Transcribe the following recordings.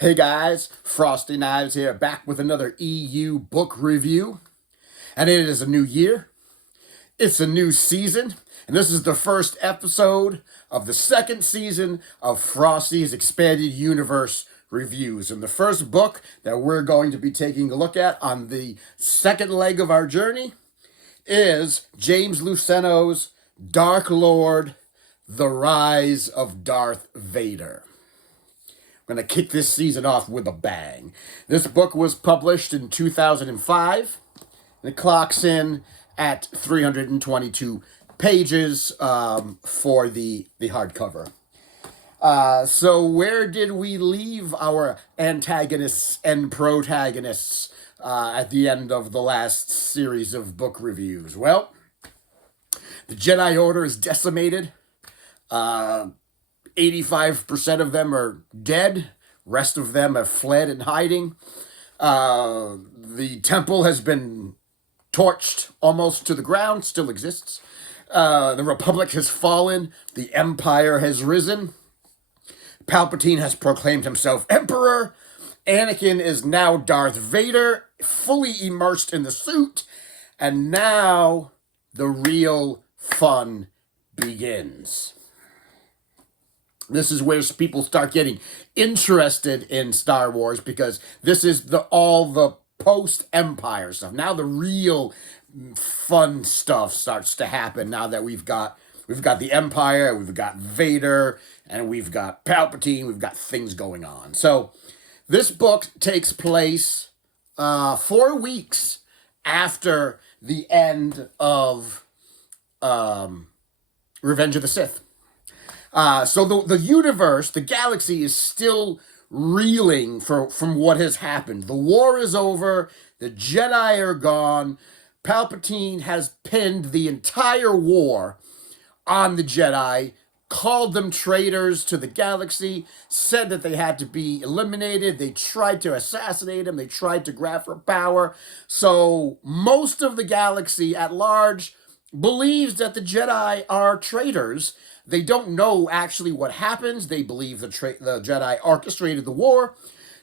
Hey guys, Frosty Knives here, back with another EU book review. And it is a new year, it's a new season, and this is the first episode of the second season of Frosty's Expanded Universe reviews. And the first book that we're going to be taking a look at on the second leg of our journey is James Luceno's Dark Lord, The Rise of Darth Vader. I'm going to kick this season off with a bang. This book was published in 2005. And it clocks in at 322 pages for the hardcover. So where did we leave our antagonists and protagonists at the end of the last series of book reviews? Well, the Jedi Order is decimated. 85% of them are dead. Rest of them have fled in hiding. The temple has been torched almost to the ground, still exists. The Republic has fallen. The Empire has risen. Palpatine has proclaimed himself Emperor. Anakin is now Darth Vader, fully immersed in the suit. And now the real fun begins. This is where people start getting interested in Star Wars, because this is all the post-Empire stuff. Now the real fun stuff starts to happen. Now that we've got the Empire, we've got Vader, and we've got Palpatine. We've got things going on. So this book takes place 4 weeks after the end of Revenge of the Sith. So the universe, the galaxy, is still reeling from what has happened. The war is over. The Jedi are gone. Palpatine has pinned the entire war on the Jedi, called them traitors to the galaxy, said that they had to be eliminated. They tried to assassinate him. They tried to grab for power. So most of the galaxy at large believes that the Jedi are traitors. They don't know actually what happens. They believe the Jedi orchestrated the war.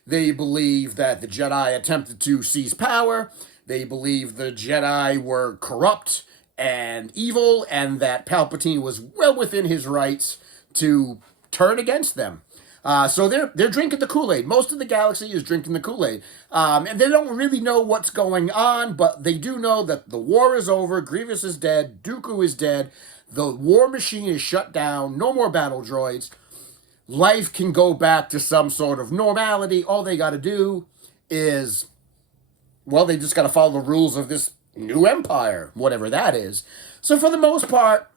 They believe that the Jedi attempted to seize power. They believe the Jedi were corrupt and evil, and that Palpatine was well within his rights to turn against them. So they're drinking the Kool-Aid. Most of the galaxy is drinking the Kool-Aid. And they don't really know what's going on, but they do know that the war is over. Grievous is dead. Dooku is dead. The war machine is shut down. No more battle droids. Life can go back to some sort of normality. All they got to do is, well, they just got to follow the rules of this new empire, whatever that is. So for the most part,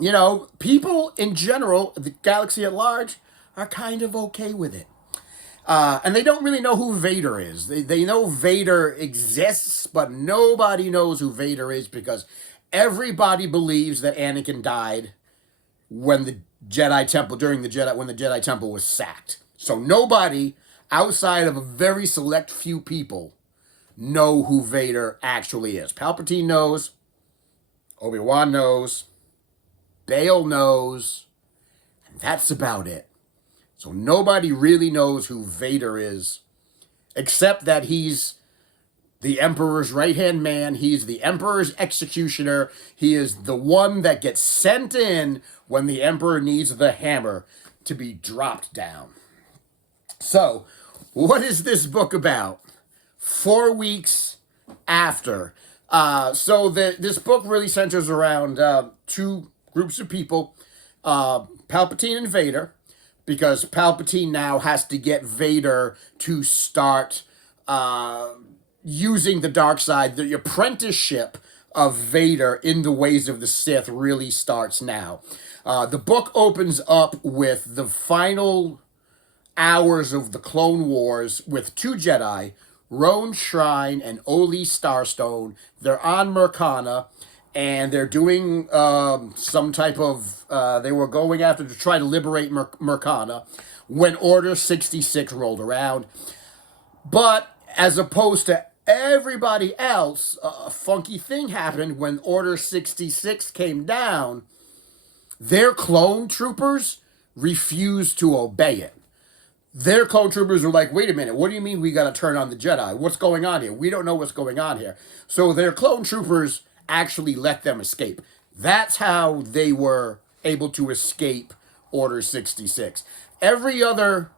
you know, people in general, the galaxy at large, are kind of okay with it. And they don't really know who Vader is. They know Vader exists, but nobody knows who Vader is, because everybody believes that Anakin died when the Jedi Temple, when the Jedi Temple was sacked. So nobody outside of a very select few people know who Vader actually is. Palpatine knows. Obi-Wan knows. Bail knows. And that's about it. So nobody really knows who Vader is, except that he's the Emperor's right-hand man. He's the Emperor's executioner. He is the one that gets sent in when the Emperor needs the hammer to be dropped down. So, what is this book about? 4 weeks after. This book really centers around two groups of people, Palpatine and Vader, because Palpatine now has to get Vader to start using the dark side. The apprenticeship of Vader in the ways of the Sith really starts now. The book opens up with the final hours of the Clone Wars with two Jedi, Roan Shrine and Oli Starstone. They're on Murkana, and they're doing some type of, they were going after to try to liberate Murkana when Order 66 rolled around. But as opposed to everybody else, a funky thing happened when Order 66 came down. Their clone troopers refused to obey it. Their clone troopers were like, wait a minute, what do you mean we got to turn on the Jedi? What's going on here? We don't know what's going on here. So their clone troopers actually let them escape. That's how they were able to escape Order 66. Every other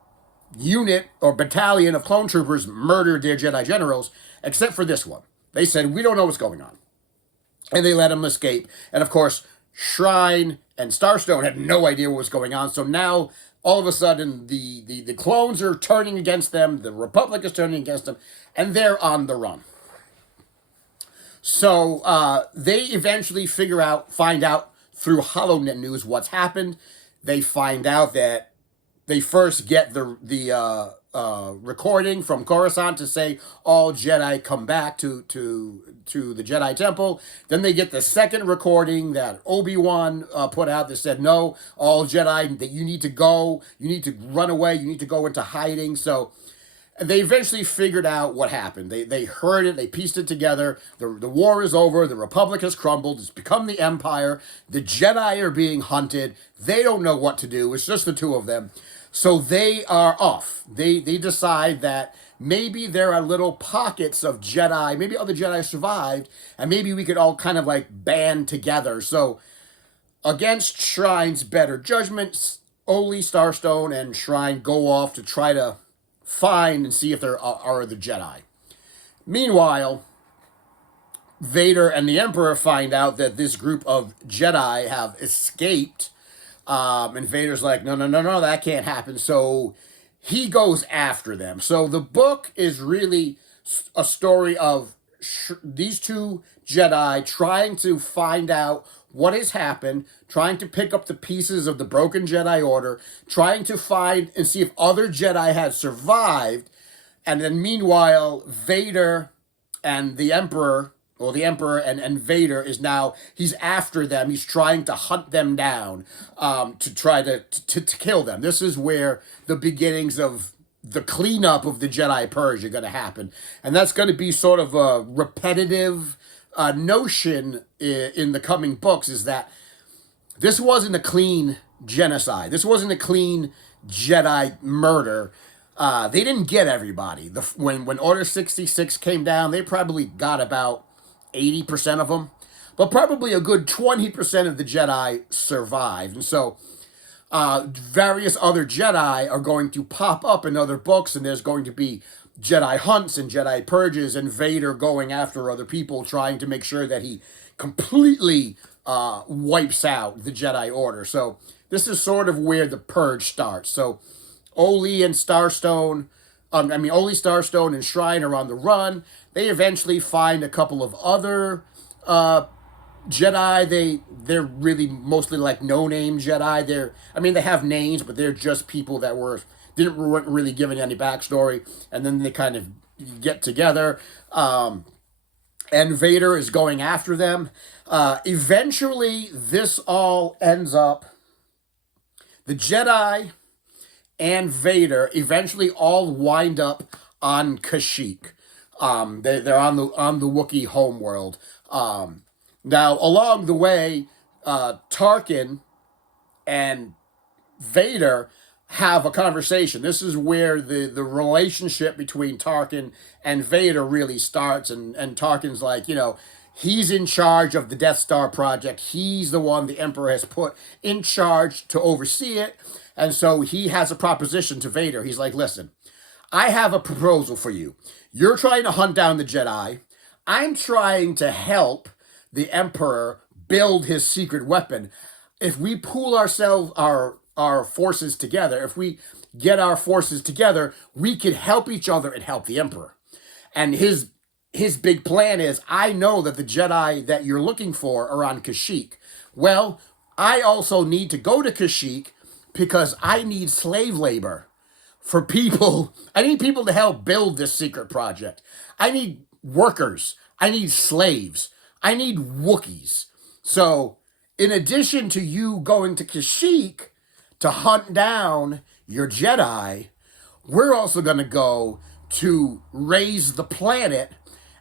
unit or battalion of clone troopers murdered their Jedi generals, except for this one. They said, we don't know what's going on. And they let them escape. And of course, Shrine and Starstone had no idea what was going on. So now, all of a sudden, the clones are turning against them. The Republic is turning against them. And they're on the run. So they eventually find out through HoloNet News what's happened. They find out that they first get the recording from Coruscant to say all Jedi come back to the Jedi Temple. Then they get the second recording that Obi-Wan put out that said, no, all Jedi, that you need to go, you need to run away, you need to go into hiding. So they eventually figured out what happened. They heard it, they pieced it together. The war is over, the Republic has crumbled, it's become the Empire, the Jedi are being hunted, they don't know what to do, it's just the two of them. So they are off. They decide that maybe there are little pockets of Jedi, maybe other Jedi survived, and maybe we could all kind of like band together. So against Shrine's better judgment, Oli, Starstone, and Shrine go off to try to find and see if there are the Jedi. Meanwhile, Vader and the Emperor find out that this group of Jedi have escaped. And Vader's like, no, that can't happen. So he goes after them. So the book is really a story of these two Jedi trying to find out what has happened, trying to pick up the pieces of the broken Jedi Order, trying to find and see if other Jedi had survived. And then meanwhile, Vader and the Emperor, or the Emperor and Vader is now, he's after them. He's trying to hunt them down to try to kill them. This is where the beginnings of the cleanup of the Jedi Purge are going to happen. And that's going to be sort of a repetitive notion in the coming books, is that this wasn't a clean genocide. This wasn't a clean Jedi murder. They didn't get everybody. When Order 66 came down, they probably got about 80% of them, but probably a good 20% of the Jedi survived. And so various other Jedi are going to pop up in other books, and there's going to be Jedi hunts and Jedi purges, and Vader going after other people, trying to make sure that he completely wipes out the Jedi Order. So this is sort of where the purge starts. So Oli, Starstone, and Shrine are on the run. They eventually find a couple of other Jedi. They're really mostly like no-name Jedi. They have names, but they're just people that weren't really given any backstory. And then they kind of get together. And Vader is going after them. Eventually, this all ends up, the Jedi and Vader eventually all wind up on Kashyyyk. They're on the Wookiee homeworld. Now, along the way, Tarkin and Vader have a conversation. This is where the relationship between Tarkin and Vader really starts. And Tarkin's like, he's in charge of the Death Star project. He's the one the Emperor has put in charge to oversee it. And so he has a proposition to Vader. He's like, listen, I have a proposal for you. You're trying to hunt down the Jedi. I'm trying to help the Emperor build his secret weapon. If we pool our forces together, if we get our forces together, we could help each other and help the Emperor. And his big plan is, I know that the Jedi that you're looking for are on Kashyyyk. Well, I also need to go to Kashyyyk because I need slave labor for people. I need people to help build this secret project. I need workers. I need slaves. I need Wookiees. So, in addition to you going to Kashyyyk to hunt down your Jedi, we're also going to go to raise the planet,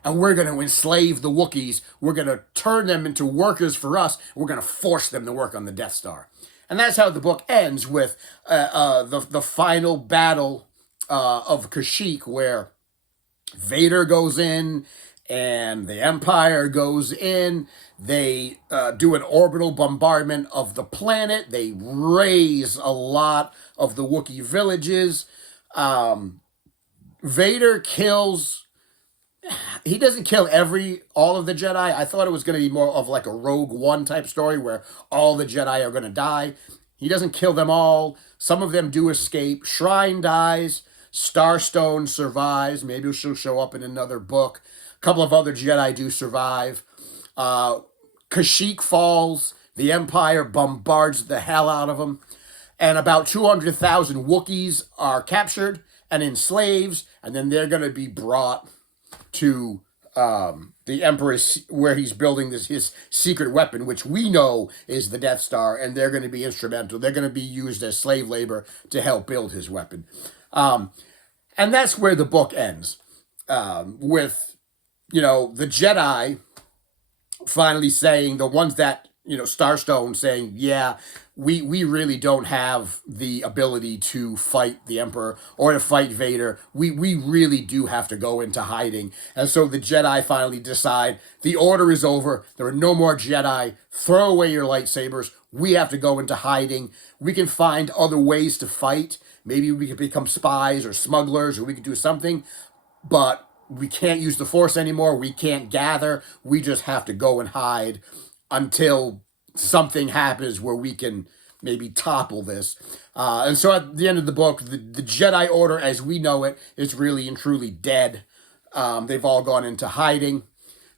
and we're going to enslave the Wookiees. We're going to turn them into workers for us. We're going to force them to work on the Death Star. And that's how the book ends, with the final battle of Kashyyyk, where Vader goes in and the Empire goes in. They do an orbital bombardment of the planet. They raze a lot of the Wookiee villages. Vader kills. He doesn't kill all of the Jedi. I thought it was going to be more of like a Rogue One type story where all the Jedi are going to die. He doesn't kill them all. Some of them do escape. Shrine dies. Starstone survives. Maybe she'll show up in another book. A couple of other Jedi do survive. Kashyyyk falls. The Empire bombards the hell out of them. And about 200,000 Wookiees are captured and enslaved. And then they're going to be brought to the Emperor's, where he's building his secret weapon, which we know is the Death Star. And they're going to be instrumental. They're going to be used as slave labor to help build his weapon. And that's where the book ends, with, the Jedi finally saying, the ones that, Starstone saying, yeah, we really don't have the ability to fight the Emperor or to fight Vader. We really do have to go into hiding. And so the Jedi finally decide the order is over. There are no more Jedi. Throw away your lightsabers. We have to go into hiding. We can find other ways to fight. Maybe we could become spies or smugglers, or we could do something, but we can't use the Force anymore. We can't gather. We just have to go and hide until something happens where we can maybe topple this. And so at the end of the book, the Jedi Order as we know it is really and truly dead. They've all gone into hiding.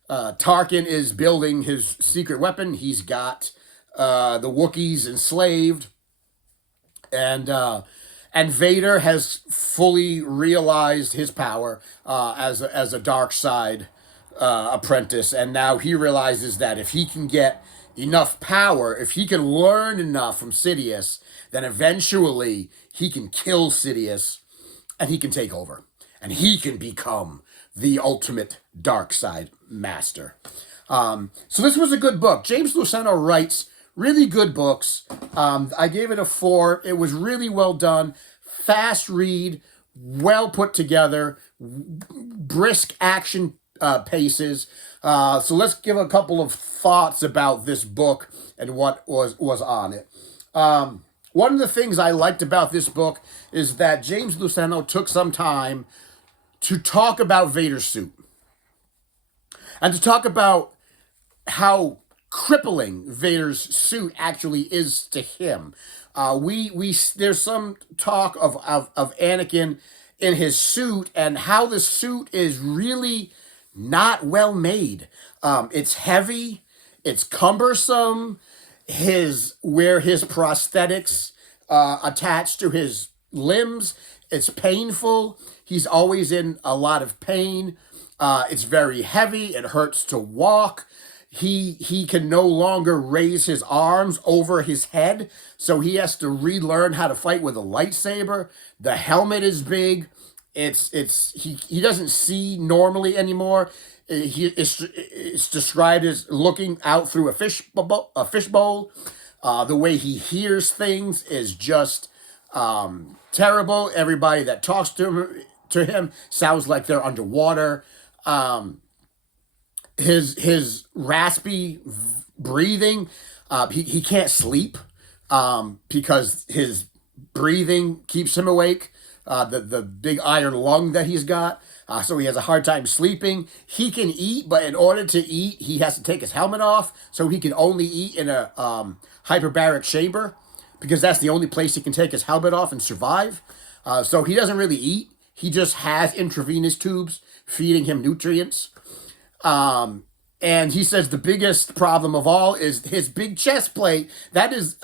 Tarkin is building his secret weapon. He's got the Wookiees enslaved. And Vader has fully realized his power as a dark side apprentice. And now he realizes that if he can get enough power, if he can learn enough from Sidious, then eventually he can kill Sidious and he can take over. And he can become the ultimate dark side master. So this was a good book. James Luceno writes really good books. I gave it a 4. It was really well done. Fast read, well put together, brisk action paces. So let's give a couple of thoughts about this book and what was on it. One of the things I liked about this book is that James Luceno took some time to talk about Vader's suit and to talk about how crippling Vader's suit actually is to him. There's some talk of Anakin in his suit and how the suit is really not well made. It's heavy, it's cumbersome. Where his prosthetics attached to his limbs, it's painful. He's always in a lot of pain. It's very heavy. It hurts to walk. He can no longer raise his arms over his head, so he has to relearn how to fight with a lightsaber. The helmet is big. He doesn't see normally anymore. It's described as looking out through a fishbowl. The way he hears things is just terrible. Everybody that talks to him sounds like they're underwater. His raspy breathing, he can't sleep because his breathing keeps him awake. The big iron lung that he's got, so he has a hard time sleeping. He can eat, but in order to eat, he has to take his helmet off, so he can only eat in a hyperbaric chamber, because that's the only place he can take his helmet off and survive. So he doesn't really eat. He just has intravenous tubes feeding him nutrients. And he says the biggest problem of all is his big chest plate. That is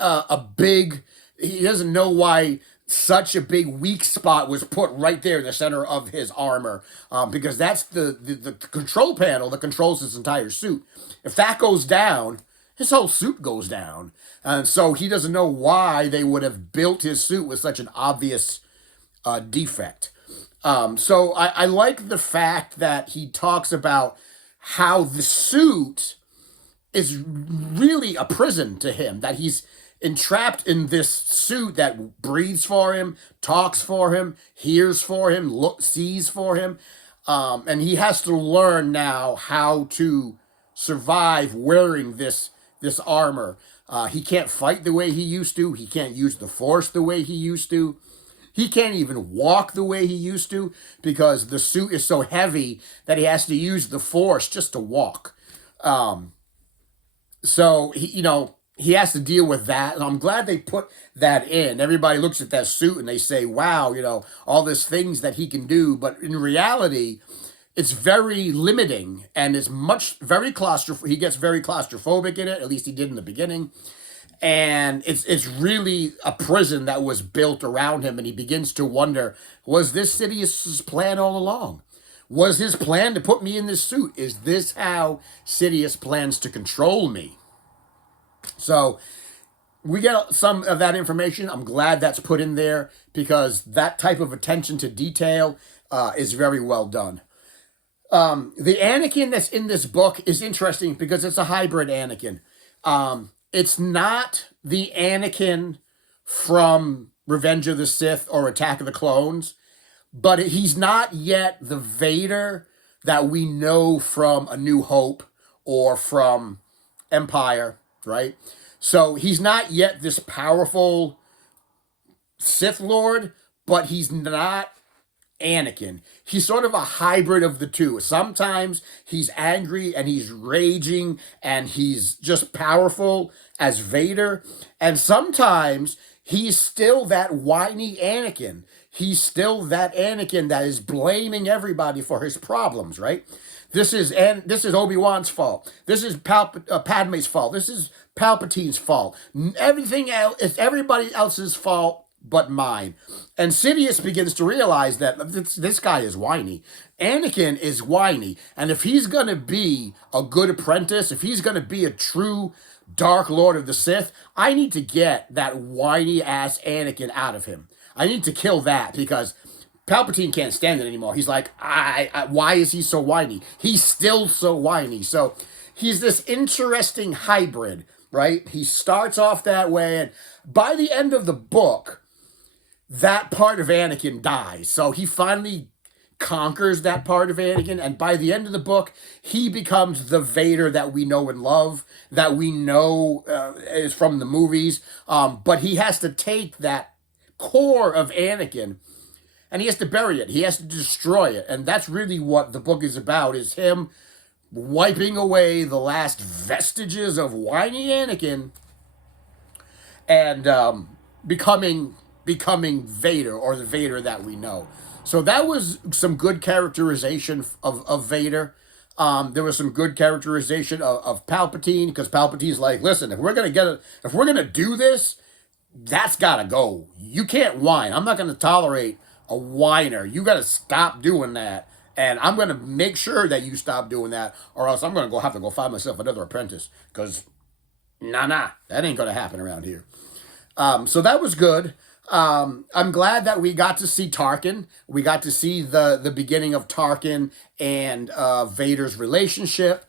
he doesn't know why such a big weak spot was put right there in the center of his armor, because that's the control panel that controls his entire suit. If that goes down, his whole suit goes down. And so he doesn't know why they would have built his suit with such an obvious defect. So I like the fact that he talks about how the suit is really a prison to him, that entrapped in this suit that breathes for him, talks for him, hears for him, sees for him. And he has to learn now how to survive wearing this armor. He can't fight the way he used to. He can't use the Force the way he used to. He can't even walk the way he used to because the suit is so heavy that he has to use the Force just to walk. So he has to deal with that, and I'm glad they put that in. Everybody looks at that suit and they say, "Wow, all these things that he can do," but in reality, it's very limiting, and it's very he gets very claustrophobic in it. At least he did in the beginning. And it's really a prison that was built around him, and he begins to wonder, was this Sidious's plan all along? Was his plan to put me in this suit? Is this how Sidious plans to control me? So we get some of that information. I'm glad that's put in there because that type of attention to detail is very well done. The Anakin that's in this book is interesting because it's a hybrid Anakin. It's not the Anakin from Revenge of the Sith or Attack of the Clones, but he's not yet the Vader that we know from A New Hope or from Empire, right? So he's not yet this powerful Sith Lord, but he's not Anakin. He's sort of a hybrid of the two. Sometimes he's angry and he's raging and he's just powerful as Vader. And sometimes he's still that whiny Anakin. He's still that Anakin that is blaming everybody for his problems, right? This is Obi-Wan's fault. This is Padme's fault. This is Palpatine's fault. Everything else, it's everybody else's fault but mine. And Sidious begins to realize that this guy is whiny. Anakin is whiny. And if he's going to be a good apprentice, if he's going to be a true Dark Lord of the Sith, I need to get that whiny ass Anakin out of him. I need to kill that because Palpatine can't stand it anymore. He's like, why is he so whiny? He's still so whiny. So he's this interesting hybrid, right? He starts off that way, and by the end of the book, that part of Anakin dies. So he finally conquers that part of Anakin, and by the end of the book, he becomes the Vader that we know and love, that we know is from the movies. But he has to take that core of Anakin, and he has to bury it. He has to destroy it, and that's really what the book is about, is him wiping away the last vestiges of whiny Anakin and becoming Vader, or the Vader that we know. So that was some good characterization of Vader. There was some good characterization of Palpatine, because Palpatine's like, listen, if we're gonna do this, that's gotta go. You can't whine. I'm not gonna tolerate a whiner. You gotta stop doing that. And I'm gonna make sure that you stop doing that, or else I'm gonna have to go find myself another apprentice. Because that ain't gonna happen around here. So that was good. I'm glad that we got to see Tarkin. We got to see the beginning of Tarkin and Vader's relationship.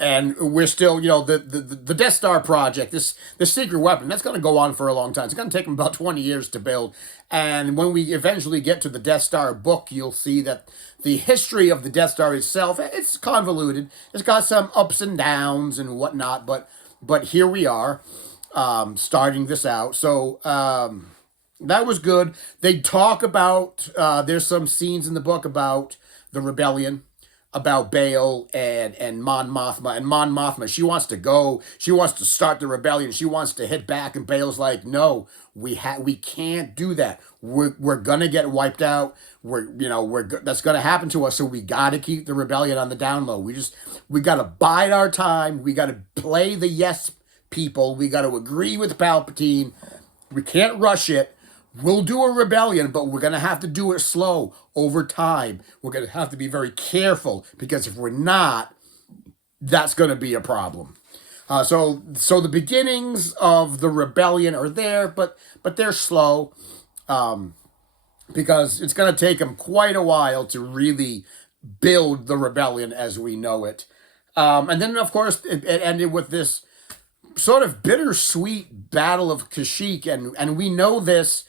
And we're still, the Death Star project, this secret weapon, that's going to go on for a long time. It's going to take them about 20 years to build. And when we eventually get to the Death Star book, you'll see that the history of the Death Star itself, it's convoluted. It's got some ups and downs and whatnot, but here we are. Starting this out. So that was good. They talk about, there's some scenes in the book about the rebellion, about Bail and Mon Mothma. And Mon Mothma, she wants to go. She wants to start the rebellion. She wants to hit back. And Bail's like, no, we can't do that. We're gonna get wiped out. That's gonna happen to us. So we gotta keep the rebellion on the down low. We gotta bide our time. We gotta play the yes people. We got to agree with Palpatine. We can't rush it. We'll do a rebellion, but we're going to have to do it slow over time. We're going to have to be very careful, because if we're not, that's going to be a problem. So the beginnings of the rebellion are there, but they're slow, because it's going to take them quite a while to really build the rebellion as we know it. And then, of course, it ended with this sort of bittersweet Battle of Kashyyyk, and we know this.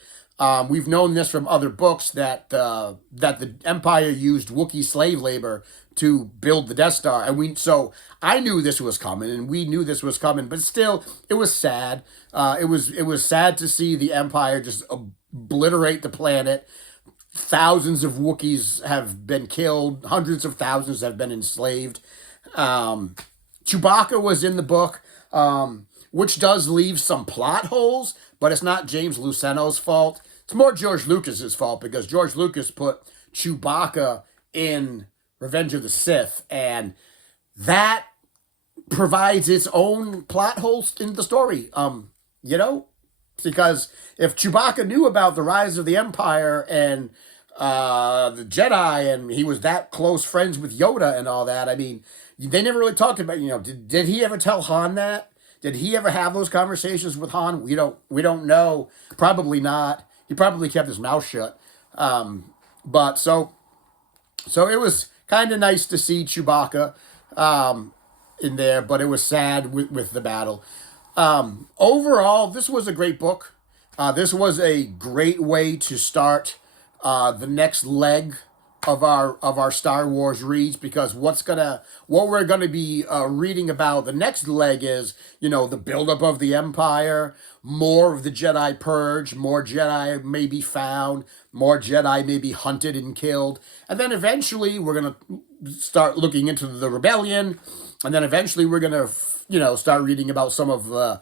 We've known this from other books that the Empire used Wookiee slave labor to build the Death Star, so I knew this was coming, and we knew this was coming, but still, it was sad. It was sad to see the Empire just obliterate the planet. Thousands of Wookiees have been killed. Hundreds of thousands have been enslaved. Chewbacca was in the book, which does leave some plot holes, but it's not James Luceno's fault. It's more George Lucas's fault, because George Lucas put Chewbacca in Revenge of the Sith, and that provides its own plot holes in the story. You know, because if Chewbacca knew about the rise of the Empire and the Jedi, and he was that close friends with Yoda and all that, I mean, they never really talked about, did he ever tell Han that? Did he ever have those conversations with Han? We don't know. Probably not. He probably kept his mouth shut. But so it was kind of nice to see Chewbacca in there, but it was sad with the battle. Overall, this was a great book. This was a great way to start the next leg of our Star Wars reads, because what we're gonna be reading about the next leg is, the buildup of the Empire, more of the Jedi Purge, more Jedi may be found, more Jedi may be hunted and killed, and then eventually we're gonna start looking into the rebellion, and then eventually we're gonna start reading about some of the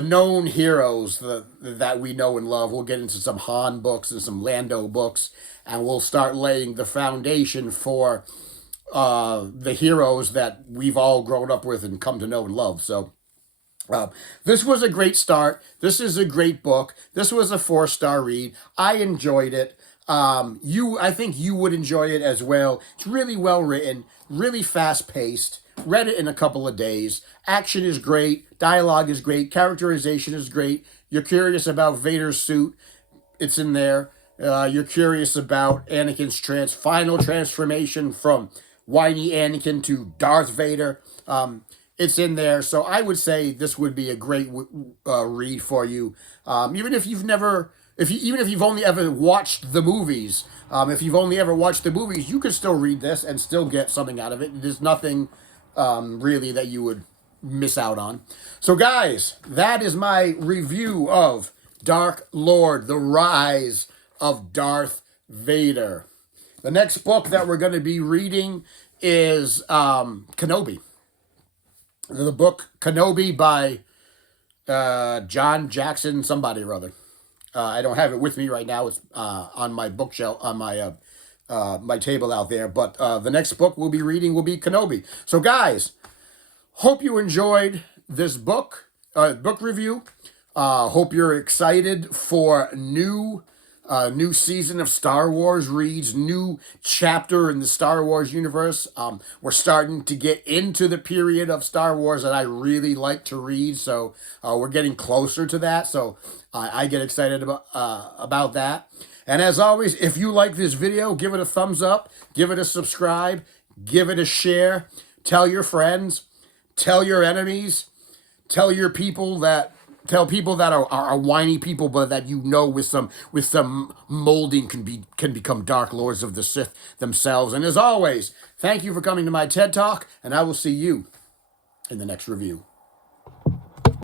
known heroes that we know and love. We'll get into some Han books and some Lando books, and we'll start laying the foundation for the heroes that we've all grown up with and come to know and love. So this was a great start. This is a great book. This was a 4-star read. I enjoyed it. I think you would enjoy it as well. It's really well written, really fast paced. Read it in a couple of days. Action is great. Dialogue is great. Characterization is great. You're curious about Vader's suit. It's in there. You're curious about Anakin's final transformation from whiny Anakin to Darth Vader. It's in there. So I would say this would be a great read for you. Even if you've only ever watched the movies, you could still read this and still get something out of it. There's nothing really that you would miss out on. So guys, that is my review of Dark Lord, The Rise of Darth Vader. The next book that we're going to be reading is Kenobi. The book Kenobi by John Jackson, somebody or other. I don't have it with me right now. It's on my bookshelf, on my my table out there. But the next book we'll be reading will be Kenobi. So guys, hope you enjoyed this book review. Hope you're excited for new season of Star Wars reads, new chapter in the Star Wars universe. We're starting to get into the period of Star Wars that I really like to read, so we're getting closer to that, so I get excited about that. And as always, if you like this video, give it a thumbs up, give it a subscribe, give it a share, tell your friends, tell your enemies, tell people that are whiny people, but that with some molding can become Dark Lords of the Sith themselves. And as always, thank you for coming to my TED Talk, and I will see you in the next review.